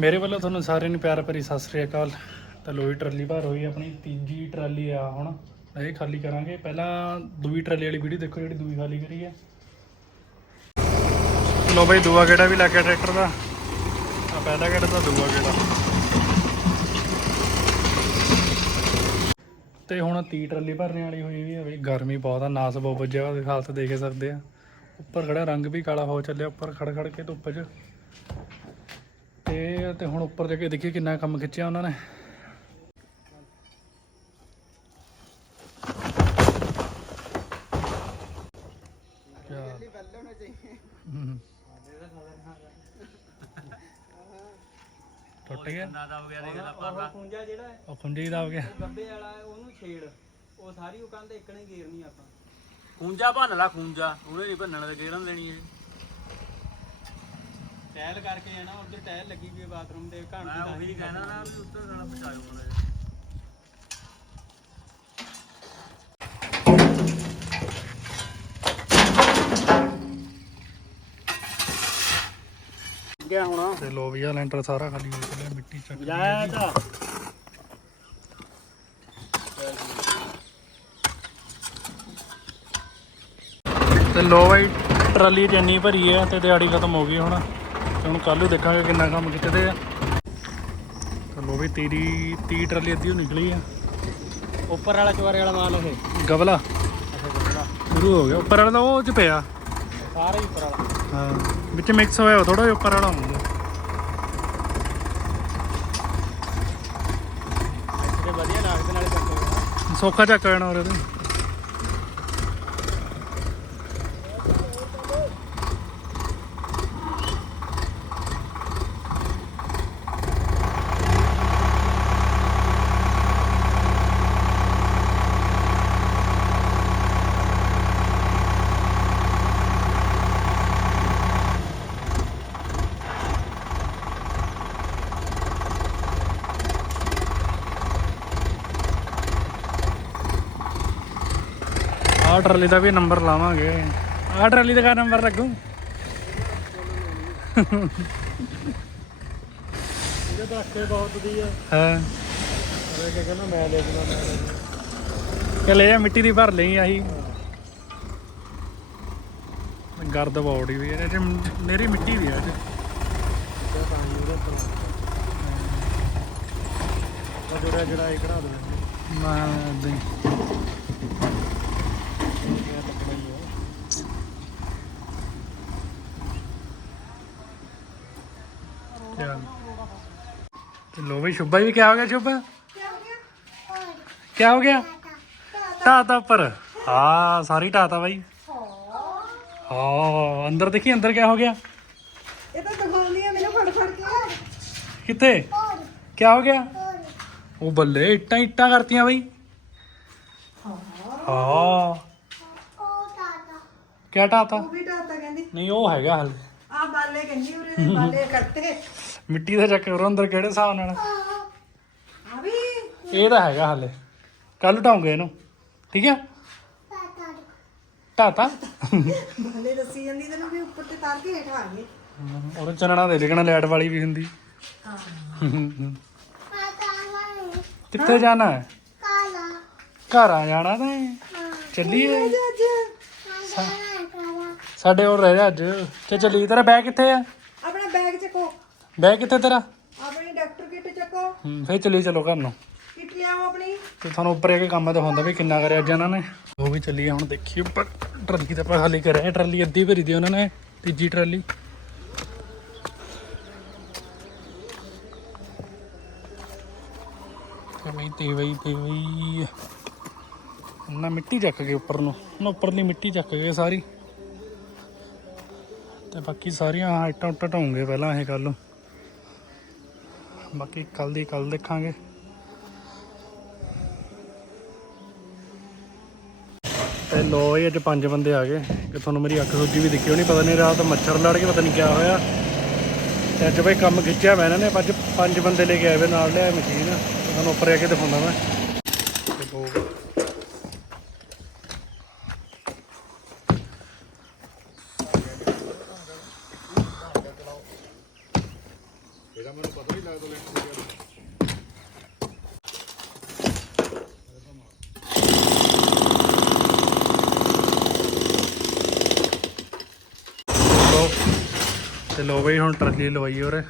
ਮੇਰੇ ਵੱਲੋਂ ਤੁਹਾਨੂੰ ਸਾਰਿਆਂ ਨੂੰ ਪਿਆਰ ਭਰੀ ਸਤਿ ਸ੍ਰੀ ਅਕਾਲ। ਤਾਂ ਲੋਈ ਟਰਾਲੀ ਭਰ ਹੋਈ ਆਪਣੀ ਤੀਜੀ ਟਰਾਲੀ ਆ ਹੁਣ। ਇਹ ਖਾਲੀ ਕਰਾਂਗੇ। ਪਹਿਲਾਂ ਦੂਈ ਟਰਾਲੀ ਵਾਲੀ ਵੀਡੀਓ ਦੇਖੋ ਜਿਹੜੀ ਦੂਈ ਖਾਲੀ ਕਰੀ ਆ। ਲੋ ਬਈ, ਦੂਆ ਗੇੜਾ ਵੀ ਲੱਗ ਗਿਆ ਟਰੈਕਟਰ ਦਾ। ਆ ਪਹਿਲਾ ਗੇੜਾ ਤਾਂ ਦੂਆ ਗੇੜਾ। ਤੇ ਹੁਣ ਤੀ ਟਰਾਲੀ ਭਰਨੇ ਵਾਲੀ ਹੋਈ ਵੀ ਆ ਬਈ। ਗਰਮੀ ਬਹੁਤ ਆ, ਨਾਸ ਬਹੁਤ ਵੱਜਿਆ, ਉਹਦੀ ਹਾਲਤ ਦੇਖ ਸਕਦੇ ਆ। ਉੱਪਰ ਖੜਾ ਰੰਗ ਵੀ ਕਾਲਾ ਹੋ ਚੱਲਿਆ, ਉੱਪਰ ਖੜ ਖੜ ਕੇ ਧੁੱਪ 'ਚ। ਤੇ ਹੁਣ ਉੱਪਰ ਜਾ ਕੇ ਦੇਖੀਏ ਕਿੰਨਾ ਕੰਮ ਖਿੱਚਿਆ ਉਹਨਾਂ ਨੇ। ਟੁੱਟ ਗਿਆ। ਖੁੰਝਾ ਜਿਹੜਾ ਹੈ, ਉਹ ਖੁੰਡੀ ਦਾ ਹੋ ਗਿਆ। ਗੱਬੇ ਵਾਲਾ ਹੈ, ਉਹਨੂੰ ਛੇੜ ਉਹ ਸਾਰੀ ਉਹ ਕੰਧ ਇੱਕਣੇ ਗੇਰਨੀ ਆਪਾਂ ਖੂੰਜਾ ਭੰਨ ਲਾ ਖੂੰਜਾ ਉਹਨੇ ਨਹੀਂ ਭੰਨਣ ਦੇ ਕਿਹੜਾਂ ਦੇਣੀ ਇਹ। ਟਾਇਲ ਕਰਕੇ ਜਾਣਾ ਉਧਰ ਟਾਇਲ ਲੱਗੀ ਵੀ ਹੈ ਬਾਥਰੂਮ ਦੇ ਮੈਂ ਦੀ ਉਹੀ ਕਹਿਣਾ ਨਾ ਵੀ ਉੱਤਰ ਸਾਲਾ ਗਿਆ ਹੁਣ। ਤੇ ਲੋ ਵੀ ਆ ਲੈਂਟਰ ਸਾਰਾ ਖਾਲੀ ਹੋ ਚੱਲਿਆ ਮਿੱਟੀ ਚੱਕ ਜਾਇਆ ਤਾਂ ਤੇ ਲੋ ਬਾਈ ਟਰਾਲੀ ਇੰਨੀ ਭਰੀ ਹੈ ਤੇ ਦਿਹਾੜੀ ਖਤਮ ਹੋ ਗਈ ਹੁਣ। ਤੇ ਹੁਣ ਕੱਲ ਨੂੰ ਦੇਖਾਂਗੇ ਕਿੰਨਾ ਕੰਮ ਖਿੱਚਦੇ ਆ। ਤੇ ਲੋ ਵੀ ਤੇਰੀ 30 ਟਰਾਲੀ ਅੱਧੀ ਓ ਨਿਕਲੀ ਆ। ਉੱਪਰ ਵਾਲਾ ਚਵਾਰੇ ਵਾਲਾ ਮਾਲ ਉਹ। ਗਬਲਾ ਸ਼ੁਰੂ ਹੋ ਗਿਆ। ਉੱਪਰ ਵਾਲਾ ਤਾਂ ਉਹ ਚ ਪਿਆ। ਸਾਰਾ ਹੀ ਉੱਪਰ ਵਾਲਾ। ਹਾਂ ਵਿੱਚ ਮਿਕਸ ਹੋਇਆ ਥੋੜਾ ਜਿਹਾ ਉੱਪਰ ਵਾਲਾ ਹੁੰਦਾ। ਤੇ ਵਧੀਆ ਨਾਲੇ ਚੱਕੋ ਸੌਖਾ ਚੱਕ ਜਾਣਾ ਉਹਦੇ ਟਰਾਲੀ ਦਾ ਵੀ ਨੰਬਰ ਲਾਵਾਂਗੇ। ਆਹ ਟਰਾਲੀ ਦਾ ਨੰਬਰ ਲੱਗੂ। ਇਹਦੇ ਦੱਸੇ ਬਹੁਤ ਵਧੀਆ। ਹਾਂ। ਉਹ ਕਿ ਕਹਿੰਦਾ ਮੈਂ ਲੈ ਦੂੰਗਾ ਮੈਂ ਲੈ ਦੂੰਗਾ ਕਿ ਲੈ ਜਾ ਮਿੱਟੀ ਦੀ ਭਰ ਲਈ ਆਹੀ। ਗਰਦ ਬੌੜੀ ਵੀ ਇਹਦੇ ਚ ਮੇਰੀ ਮਿੱਟੀ ਦੀ ਆ ਇਹ 'ਚ। ਤੇ ਪਾਣੀ ਉਹਦੇ ਉੱਪਰ ਉਹ ਜੁੜਾ ਜੁੜਾ ਇਹ ਕਢਾ ਦੋ ਮੈਂ ਏਦਾਂ ਹੀ ਇਹ ਟੱਕਣਾ ਹੀ ਹੈ ਚੱਲ ਤੇ ਲੋ ਵੀ ਸ਼ੁਭਾ ਵੀ ਕਿਆ ਹੋ ਗਿਆ ਸ਼ੁਭਾ? ਕਿਆ ਹੋ ਗਿਆ? ਢਾਤਾ ਉੱਪਰ। ਹਾਂ ਸਾਰੀ ਢਾਤਾ ਬਾਈ। ਹਾਂ ਅੰਦਰ ਦੇਖੀ ਅੰਦਰ ਕਿਆ ਹੋ ਗਿਆ? ਇਹ ਤਾਂ ਦਿਖਾਉਂਦੀ ਆ ਮੈਨੂੰ ਫੜ ਫੜ ਕੇ। ਕਿੱਥੇ? ਕਿਆ ਹੋ ਗਿਆ? ਉਹ ਬੱਲੇ ਇੱਟਾਂ ਇੱਟਾਂ ਕਰਤੀਆਂ ਬਾਈ। ਹਾਂ। ਕਿਆ ਢਾਤਾ ਉਹ ਵੀ ਢਾਤਾ ਕਹਿੰਦੀ। ਨਹੀਂ ਉਹ ਹੈਗਾ ਹਲ। ਆ ਬਾਲੇ ਕਹਿੰਦੀ ਉਰੇ ਬਾਲੇ ਕਰਤੇ। ਮਿੱਟੀ ਦਾ ਚੱਕ ਕਰੋ ਅੰਦਰ ਕਿਹੜੇ ਹਿਸਾਬ ਨਾਲ? ਆ ਵੀ ਇਹ ਤਾਂ ਹੈਗਾ ਹਲੇ। ਕੱਲ ਢਾਉਂਗੇ ਇਹਨੂੰ। ਠੀਕ ਹੈ? ਢਾਤਾ ਬਾਲੇ ਦੱਸੀ ਜਾਂਦੀ ਤੈਨੂੰ ਵੀ ਉੱਪਰ ਤੇ ਤਾਰ ਕੇ ਹੇਠ ਆ ਗਏ। ਉਹਦੇ ਚਨਣਾ ਦੇ ਲਿਖਣਾ ਲਾਈਟ ਵਾਲੀ ਵੀ ਹੁੰਦੀ। ਕਿੱਥੇ ਜਾਣਾ ਹੈ? ਘਰ ਆ। ਜਾਣਾ ਤਾਂ ਚੱਲੀਏ। ਸਾਡੇ ਹੋਰ ਰਹਿ ਜਾ ਅੱਜ। ਤੇ ਚੱਲੀ ਤੇਰਾ ਬੈਗ ਕਿੱਥੇ ਆ? ਆਪਣਾ ਬੈਗ ਚੱਕੋ। ਬੈਗ ਕਿੱਥੇ ਤੇਰਾ? ਆਪਣੀ ਡਾਕਟਰ ਕਿੱਟ ਚੱਕੋ। ਹੂੰ, ਫੇਰ ਚੱਲੀ ਚਲੋ ਘਰ ਨੂੰ। ਕਿੱਟ ਲਿਆਓ ਆਪਣੀ। ਤੇ ਤੁਹਾਨੂੰ ਉੱਪਰ ਇਹ ਕੰਮ ਤਾਂ ਹੁੰਦਾ ਵੀ ਕਿੰਨਾ ਕਰਿਆ ਅੱਜ ਇਹਨਾਂ ਨੇ। ਉਹ ਵੀ ਚੱਲੀ ਆ ਹੁਣ ਦੇਖੀ ਉੱਪਰ। ਟਰਾਲੀ ਤਾਂ ਆਪਾਂ ਖਾਲੀ ਕਰਿਆ ਟਰਾਲੀ ਅੱਧੀ ਭਰੀ ਦੀ ਉਹਨਾਂ ਨੇ ਤੀਜੀ ਟਰਾਲੀ। ਤੇ ਬਈ ਤੇ ਬਈ ਤੇ ਬਈ। ਨਾ ਮਿੱਟੀ ਚੱਕ ਗਏ ਉੱਪਰ ਨੂੰ। ਨਾ ਉੱਪਰਲੀ ਮਿੱਟੀ ਚੱਕ ਗਏ ਸਾਰੀ। ਤੇ ਬਾਕੀ ਸਾਰੀਆਂ ਇੱਟਾਂ ਉੱਟਾਂ ਢਾਉਂਗੇ ਪਹਿਲਾਂ ਇਹ ਨੂੰ। ਬਾਕੀ ਕੱਲ ਦੀ ਕੱਲ ਦੇਖਾਂਗੇ। ਤੇ ਲੋ ਜੀ, ਅੱਜ ਪੰਜ ਬੰਦੇ ਆ ਗਏ। ਕਿ ਤੁਹਾਨੂੰ ਮੇਰੀ ਅੱਖ ਸੋਜੀ ਵੀ ਦਿਖੀ ਹੋਣੀ, ਪਤਾ ਨਹੀਂ ਰਾਤ ਮੱਛਰ ਲੜ ਕੇ ਪਤਾ ਨਹੀਂ ਕਿਆ ਹੋਇਆ। ਤੇ ਅੱਜ ਬਈ ਕੰਮ ਖਿੱਚਿਆ ਮੈਂ ਇਹਨਾਂ ਨੇ ਅੱਜ ਪੰਜ ਬੰਦੇ ਲੈ ਕੇ ਆਏ ਵੇ, ਨਾਲ ਲਿਆ ਮਸ਼ੀਨ। ਤੁਹਾਨੂੰ ਉੱਪਰ ਆ ਕੇ ਦਿਖਾਉਂਦਾ ਮੈਂ। ਲੋ ਬਈ ਹੁਣ ਟਰਾਲੀ ਲਵਾਈ ਔਰ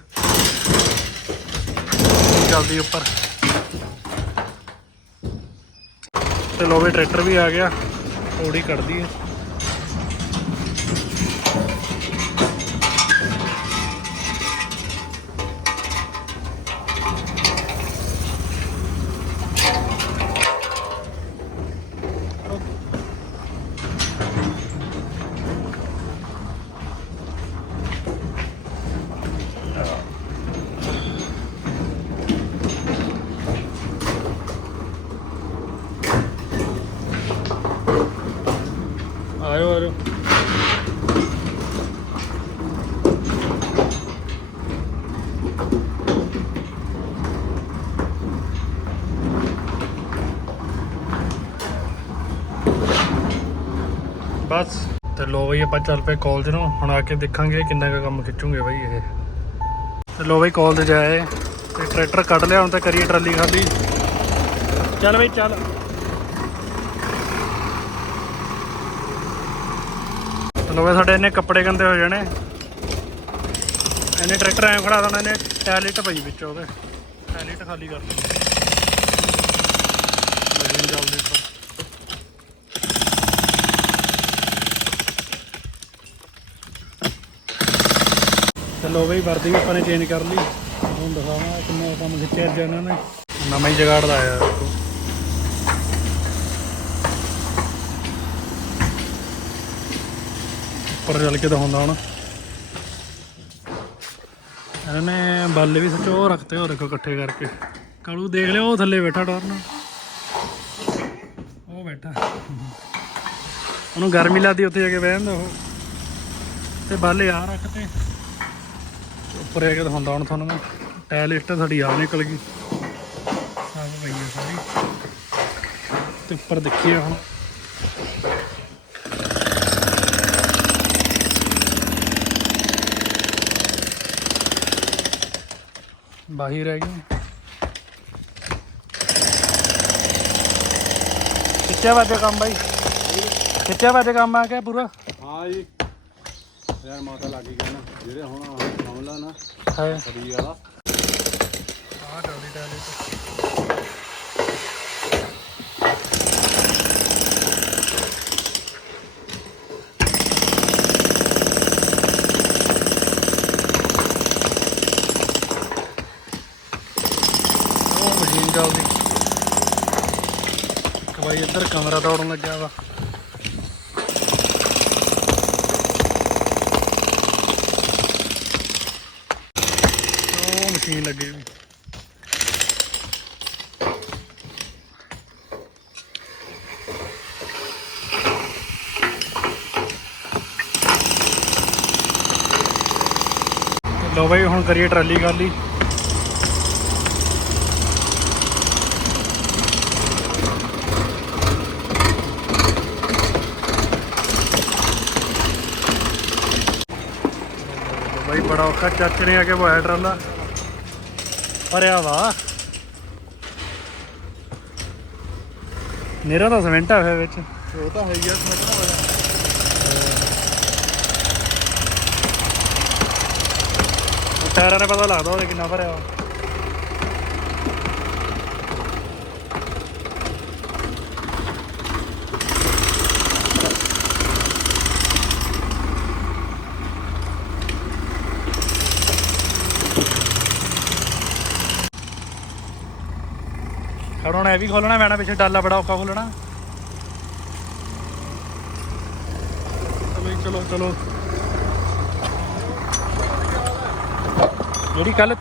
ਚੱਲਦੀ ਉੱਪਰ? ਤੇ ਲੋ ਬਈ ਟਰੈਕਟਰ ਵੀ ਆ ਗਿਆ। ਥੋੜੀ ਕੱਢਦੀ ਹੈ ਬਸ। ਤੇ ਲੋ ਬਈ ਆਪਾਂ ਚੱਲ ਪਏ ਕਾਲਜ ਨੂੰ। ਹੁਣ ਆ ਕੇ ਦੇਖਾਂਗੇ ਕਿੰਨਾ ਕੁ ਕੰਮ ਖਿੱਚੂਗੇ ਬਈ ਇਹ। ਤੇ ਲੋ ਬਈ ਕਾਲਜ ਜਾਏ ਤੇ ਟਰੈਕਟਰ ਕੱਢ ਲਿਆ, ਹੁਣ ਤਾਂ ਕਰੀਏ ਟਰਾਲੀ ਖਾਲੀ। ਚੱਲ ਬਈ, ਚੱਲ। ਚਲੋ ਵੇ ਸਾਡੇ ਇਹਨੇ ਕੱਪੜੇ ਗੰਦੇ ਹੋ ਜਾਣੇ। ਇਹਨੇ ਟਰੈਕਟਰ ਐਂ ਖੜਾ ਦੇਣਾ ਇਹਨੇ ਟੈਲਿਟ ਪਈ ਵਿੱਚ ਉਹਦੇ। ਟਾਇਲਟ ਖਾਲੀ ਕਰ ਦੇਣੀ ਮਸ਼ੀਨ ਚੱਲਦੀ ਉੱਪਰ ਚਲੋ ਬਈ ਵਰਦੀ ਵੀ ਆਪਾਂ ਨੇ ਚੇਂਜ ਕਰ ਲਈ। ਹੁਣ ਦਿਖਾਵਾਂ ਕਿੰਨਾ ਕੰਮ ਖਿੱਚਿਆ ਅੱਜ ਇਹਨਾਂ ਨੇ। ਨਵਾਂ ਹੀ ਜਗਾੜ ਦਾ ਆਇਆ ਦੇਖੋ। ਉੱਪਰ ਚੱਲ ਕੇ ਦਿਖਾਉਂਦਾ ਹੁਣ। ਇਹਨਾਂ ਨੇ ਬਾਲੇ ਵੀ ਸੱਚੋ ਰੱਖਤੇ ਹੋ ਰੱਖੋ ਇਕੱਠੇ ਕਰਕੇ। ਕਾਲੂ ਦੇਖ ਲਿਓ, ਉਹ ਥੱਲੇ ਬੈਠਾ ਟੌਰਨ। ਉਹ ਬੈਠਾ। ਉਹਨੂੰ ਗਰਮੀ ਲੱਗਦੀ ਉੱਥੇ ਜਾ ਕੇ ਬਹਿ ਜਾਂਦਾ ਉਹ। ਤੇ ਬੱਲ ਆ ਰੱਖਤੇ। ਉੱਪਰ ਜਾ ਕੇ ਦਿਖਾਉਂਦਾ ਹੁਣ ਤੁਹਾਨੂੰ ਮੈਂ। ਟਾਇਲ ਲਿਸਟ ਸਾਡੀ ਆ ਨਿਕਲ ਗਈ। ਸਭ ਪਈ ਹੈ ਸਾਰੀ। ਤੇ ਉੱਪਰ ਦੇਖੀਏ ਹੁਣ। ਬਾਹੀ ਰਹਿ ਗਈ। ਖਿੱਚਿਆ ਵਾਜੇ ਕੰਮ ਬਾਈ। ਖਿੱਚਿਆ ਵਾਜੇ ਕੰਮ ਆ ਗਿਆ ਪੂਰਾ? ਹਾਂ ਜੀ। ਯਾਰ ਮਾਤਾ ਲੱਗੀ ਗਿਆ ਨਾ ਜਿਹੜੇ ਹੁਣ ਆਹ ਮਾਮਲਾ ਨਾ ਹੈ। ਸਰੀ ਵਾਲਾ। ਆ ਚੱਲਦੀ ਟਾਇਲ ਉਹ ਮਸ਼ੀਨ ਚੱਲਦੀ। ਇੱਕ ਬਾਈ ਇੱਧਰ ਕਮਰਾ ਦੌੜਨ ਲੱਗਿਆ ਵਾ ਉਹ ਮਸ਼ੀਨ ਲੱਗੀ ਵੀ ਲੋ ਬਈ, ਹੁਣ ਕਰੀਏ ਟਰਾਲੀ ਖਾਲੀ ਲਓ ਬਈ, ਬੜਾ ਔਖਾ ਚੱਕ ਨੇ ਆ ਕੇ ਪਾਇਆ ਟਰਾਲਾ। ਭਰਿਆ ਵਾ। ਨੇਰਾ ਦਾ ਸਿਮੈਂਟ ਆ ਹੋਇਆ ਵਿੱਚ। ਉਹ ਤਾਂ ਹੈ ਹੀ ਆ ਸਮਝਣਾ ਹੋਇਆ। ਟਾਇਰਾਂ ਨੇ ਪਤਾ ਲੱਗਦਾ ਉਹਦੇ ਕਿੰਨਾ ਭਰਿਆ ਵਾ ਖੜੋਣਾ ਇਹ ਵੀ ਖੋਲਣਾ ਪੈਣਾ ਪਿੱਛੇ ਡਾਲਾ ਬੜਾ ਔਖਾ ਖੋਲਣਾ ਚਲੋ ਚਲੋ ਜਿਹੜੀ ਕੱਲ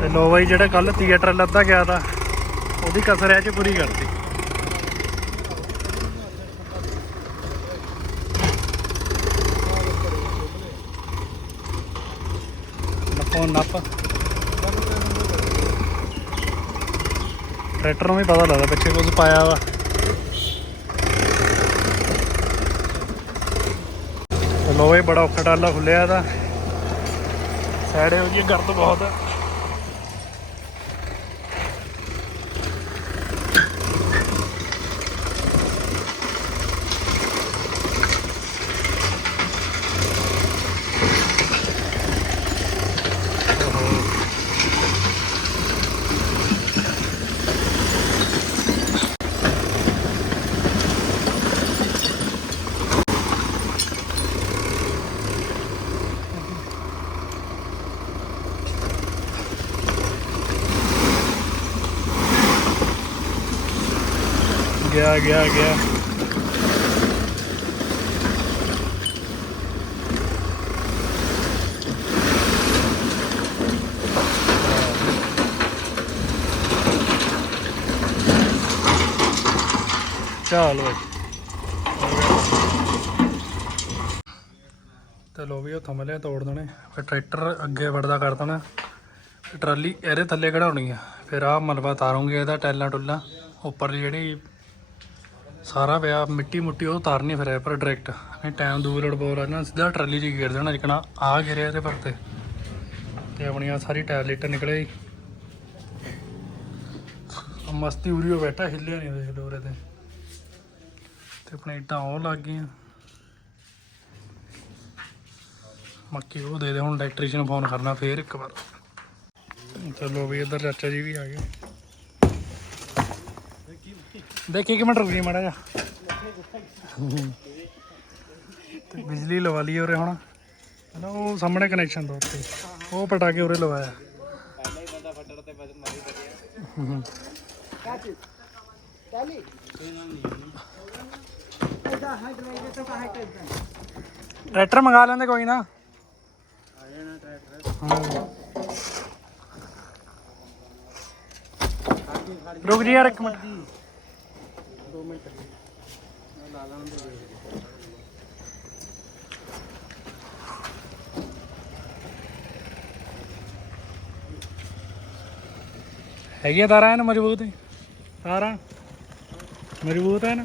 ਤੇ ਲੋ ਬਾਈ, ਜਿਹੜਾ ਕੱਲ ਥੀਏਟਰ ਲੱਦਾ ਗਿਆ ਤਾਂ ਉਹਦੀ ਕਸਰ ਐ ਚ ਪੂਰੀ ਕਰਤੀ ਨੱਪੋ, ਨੱਪ। ਟਰੈਕਟਰ ਨੂੰ ਵੀ ਪਤਾ ਲੱਗਦਾ ਪਿੱਛੇ ਕੁਝ ਪਾਇਆ ਵਾ। ਤੇ ਲੋ ਬੜਾ ਔਖਾ ਡਾਲਾ ਖੁੱਲਿਆ ਇਹਦਾ। ਸਾਈਡ ਹੋ ਜੀ ਗਰਦ ਬਹੁਤ। ਆ ਗਿਆ ਗਿਆ ਗਿਆ। ਚੱਲ ਤੇ ਲੋ ਵੀ ਉਹ ਥੰਮਲੇ ਤੋੜ ਦੇਣੇ। ਫਿਰ ਟਰੈਕਟਰ ਅੱਗੇ ਵੜਦਾ ਕਰ ਦੇਣਾ। ਟਰਾਲੀ ਇਹਦੇ ਥੱਲੇ ਕਢਾਉਣੀ ਆ। ਫਿਰ ਆਹ ਮਲਵਾ ਤਾਰੂੰਗੇ ਇਹਦਾ ਟੈਲਾਂ ਟੁੱਲਾਂ। ਉੱਪਰ ਜਿਹੜੀ ਸਾਰਾ ਪਿਆ, ਮਿੱਟੀ ਮੁੱਟੀ ਉਹ ਤਾਰਨੀ ਫਿਰ ਇਹ ਪਰ ਡਾਇਰੈਕਟ ਨਹੀਂ ਟਾਈਮ ਦੂਰ ਲੋੜ ਬੋਲ ਨਾ ਸਿੱਧਾ ਟਰਾਲੀ 'ਚ ਹੀ ਗੇੜ ਦੇਣਾ ਜਿਕਣਾ ਆ ਗਿਰਿਆ ਇਹਦੇ ਪਰ ਤੇ। ਤੇ ਆਪਣੀ ਆਹ ਸਾਰੀ ਟਾਇਰ ਲੀਟਰ ਨਿਕਲੇ ਆਹ ਮਸਤੀ ਉਰੀ ਹੋ ਬੈਠਾ, ਹਿੱਲਿਆ ਨਹੀਂ ਦੇਖ ਲੋ ਤੇ। ਤੇ ਆਪਣੇ ਇੱਟਾਂ ਉਹ ਲੱਗ ਗਈਆਂ। ਮੱਕੀ ਉਹ ਦੇ ਦੇ, ਹੁਣ ਇਲੈਕਟ੍ਰੀਸ਼ੀਅਨ ਫੋਨ ਕਰਨਾ ਫੇਰ ਇੱਕ ਵਾਰ। ਚਲੋ ਵੀ ਇੱਧਰ ਚਾਚਾ ਜੀ ਵੀ ਆ ਗਏ। ਦੇਖੀ ਕਿ ਮਿੰਟ ਰੁਕ ਮਾੜਾ ਜਾ ਤੇ ਬਿਜਲੀ ਲਵਾ ਲਈ ਉਰੇ ਹੁਣ। ਨਾ ਉਹ ਸਾਹਮਣੇ ਕਨੈਕਸ਼ਨ ਦੋ ਉੱਤੇ। ਉਹ ਪਟਾ ਕੇ ਉਰੇ ਲਵਾਇਆ। ਹੂੰ। ਇਹਦਾ ਹਾਈਟ ਵੇਲੇ ਤੋਂ ਹਾਈਟ ਇਦਾਂ ਟਰੈਕਟਰ ਮੰਗਾ ਲੈਂਦੇ ਕੋਈ ਨਾ। ਹਾਂ। ਰੁਕ ਜੀ ਯਾਰ ਇੱਕ ਮਿੰਟ। ਹੈਗੀ ਤਾਰਾਂ ਇਹਨਾਂ ਮਜ਼ਬੂਤ ਤਾਰਾਂ? ਮਜ਼ਬੂਤ ਹੈ ਨਾ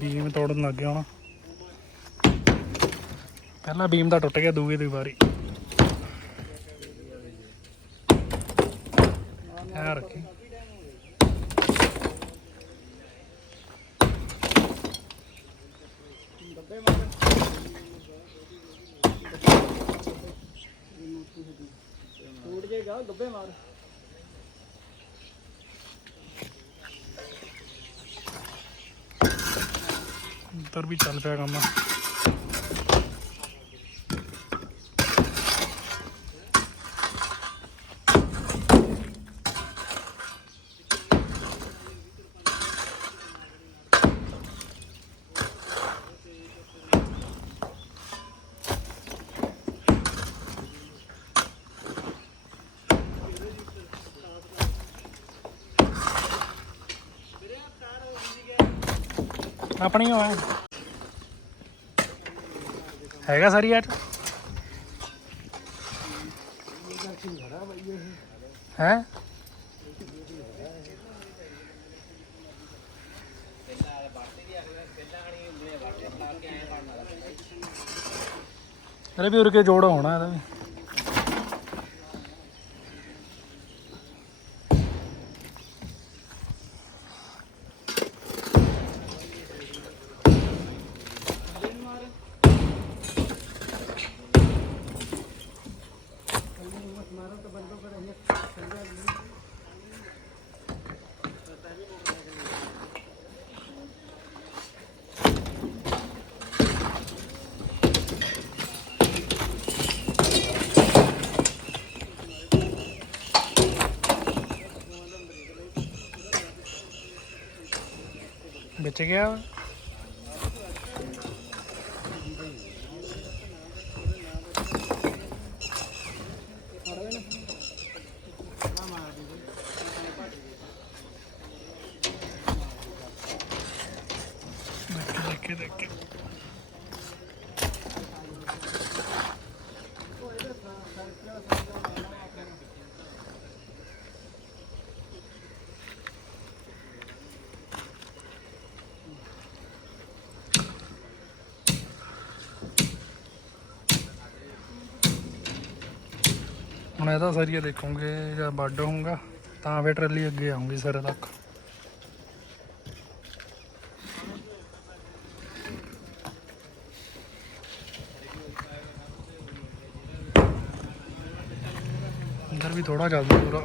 ਬੀਮ ਤੋੜਨ ਲੱਗ ਗਿਆ ਹੁਣ। ਪਹਿਲਾ ਬੀਮ ਦਾ ਟੁੱਟ ਗਿਆ ਦੂਏ ਦੀ ਵਾਰੀ। ਆ ਰੱਖੀ ਟੁੱਟ ਜਾਏਗਾ ਗੱਬੇ ਮਾਰ ਉੱਧਰ ਵੀ ਚੱਲ ਪਿਆ ਕੰਮ ਆਪਣੀ ਹੋ ਹੈ ਹੈਗਾ ਸਾਰੀ ਯਾਰ ਹੈ? ਅਰੇ ਵੀ ਉਰ ਕੇ ਜੋੜ ਹੋਣਾ ਇਹਦਾ ਵੀ। ਵਿੱਚ ਗਿਆ ਵਾ। ਦੇਖੇ ਦੇਖੇ ਦੇਖੇ ਹੁਣ ਇਹਦਾ ਸਰੀਆ ਦੇਖੋਗੇ ਜਾਂ ਵੱਡ ਹੋਊਗਾ, ਤਾਂ ਫਿਰ ਟਰਾਲੀ ਅੱਗੇ ਆਉਂਗੀ ਸਿਰੇ ਤੱਕ। ਅੰਦਰ ਵੀ ਥੋੜਾ ਚੱਲਦਾ ਪੂਰਾ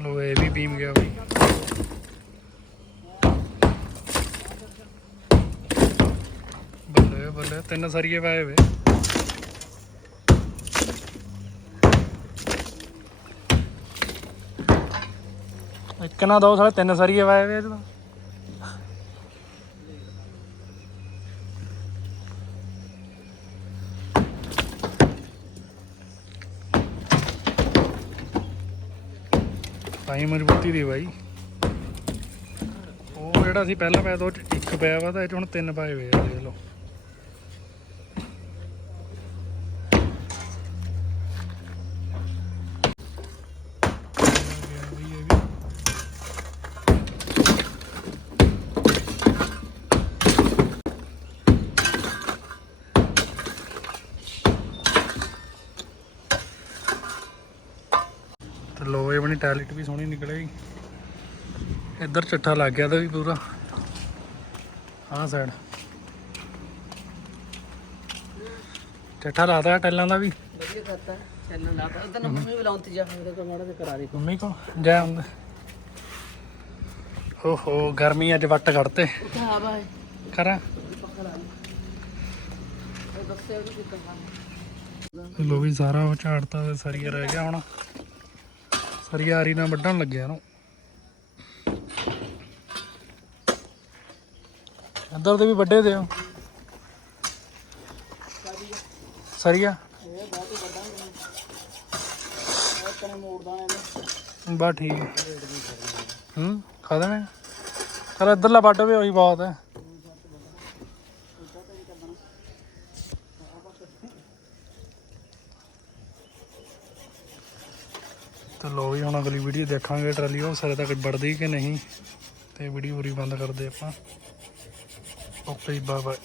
ਲੋ ਇਹ ਵੀ ਬੀਮ ਗਿਆ ਬਈ ਬੱਲੇ ਬੱਲੇ ਤਿੰਨ ਸਰੀਏ ਪਾਏ ਵੇ ਇੱਕ ਨਾ ਦੋ ਸਾਲੇ ਤਿੰਨ ਸਰੀਏ ਪਾਏ ਵੇ ਇਹਦੇ ਤਾਂ। ਪਾਈ ਮਜ਼ਬੂਤੀ ਦੀ ਬਾਈ। ਉਹ ਜਿਹੜਾ ਸੀ ਪਹਿਲਾਂ ਪਾਇਆ ਤਾਂ ਉਹ 'ਚ ਇੱਕ ਪਾਇਆ ਵਾ, ਤਾਂ ਇਹ 'ਚ ਹੁਣ ਤਿੰਨ ਪਾਏ ਹੋਏ ਆ, ਦੇਖ ਲਓ ਤੇ ਲੋ ਇਹ ਬਣੀ ਟੈਲੈਂਟ ਵੀ ਸੋਹਣੀ ਨਿਕਲੇਗੀ ਇੱਧਰ ਚੱਠਾ ਲੱਗ ਗਿਆ ਤਾਂ ਵੀ ਪੂਰਾ। ਆਹ ਸਾਈਡ ਚੱਠਾ ਲਾਤਾ ਟੈਲਾਂ ਦਾ ਵੀ। ਵਧੀਆ ਕਰਤਾ ਚੱਲਣ ਲੱਗ ਪਿਆ ਇਦਾਂ ਮੰਮੀ ਬੁਲਾਉਂ ਤੇ ਜਾ ਮੇਰੇ ਕੋਲ ਮਾੜਾ ਜਿਹਾ ਕਰਾ ਦੇ। ਮੰਮੀ ਕੋ ਜੈ ਹੁੰਦੇ ਹੋ ਹੋ ਗਰਮੀ ਅੱਜ ਵੱਟ ਬਾਈ ਕਰਾਂ। ਕਿੱਦਾਂ ਖਾਣਾ? ਲੋ ਵੀ ਸਾਰਾ ਉਹ ਝਾੜਤਾ ਤੇ ਸਰੀਆ ਰਹਿ ਗਿਆ ਹੁਣ। ਸਰੀਆ ਆਰੀ ਨਾਲ ਵੱਢਣ ਲੱਗਿਆ ਇਹਨੂੰ। ਅੰਦਰ ਦੇ ਵੀ ਵੱਡੇ ਦਿਓ ਸਰੀਆ? ਇਹ ਬਾਅਦ ਹੀ ਬਾ ਠੀਕ। ਹੈ ਹੂੰ ਖਾ ਦੇਵੇਂ ਚਲ ਇੱਧਰਲਾ ਵੱਢ ਵੀ ਉਹੀ ਬਹੁਤ ਹੈ ਤੇ ਲੋ ਵੀ ਹੁਣ ਅਗਲੀ ਵੀਡੀਓ ਦੇਖਾਂਗੇ ਟਰਾਲੀ, ਉਹ ਸਾਰੇ ਤੱਕ ਵੜਦੀ ਕਿ ਨਹੀਂ। ਤੇ ਵੀਡੀਓ ਪੂਰੀ ਬੰਦ ਕਰਦੇ ਆਪਾਂ। Okay bye bye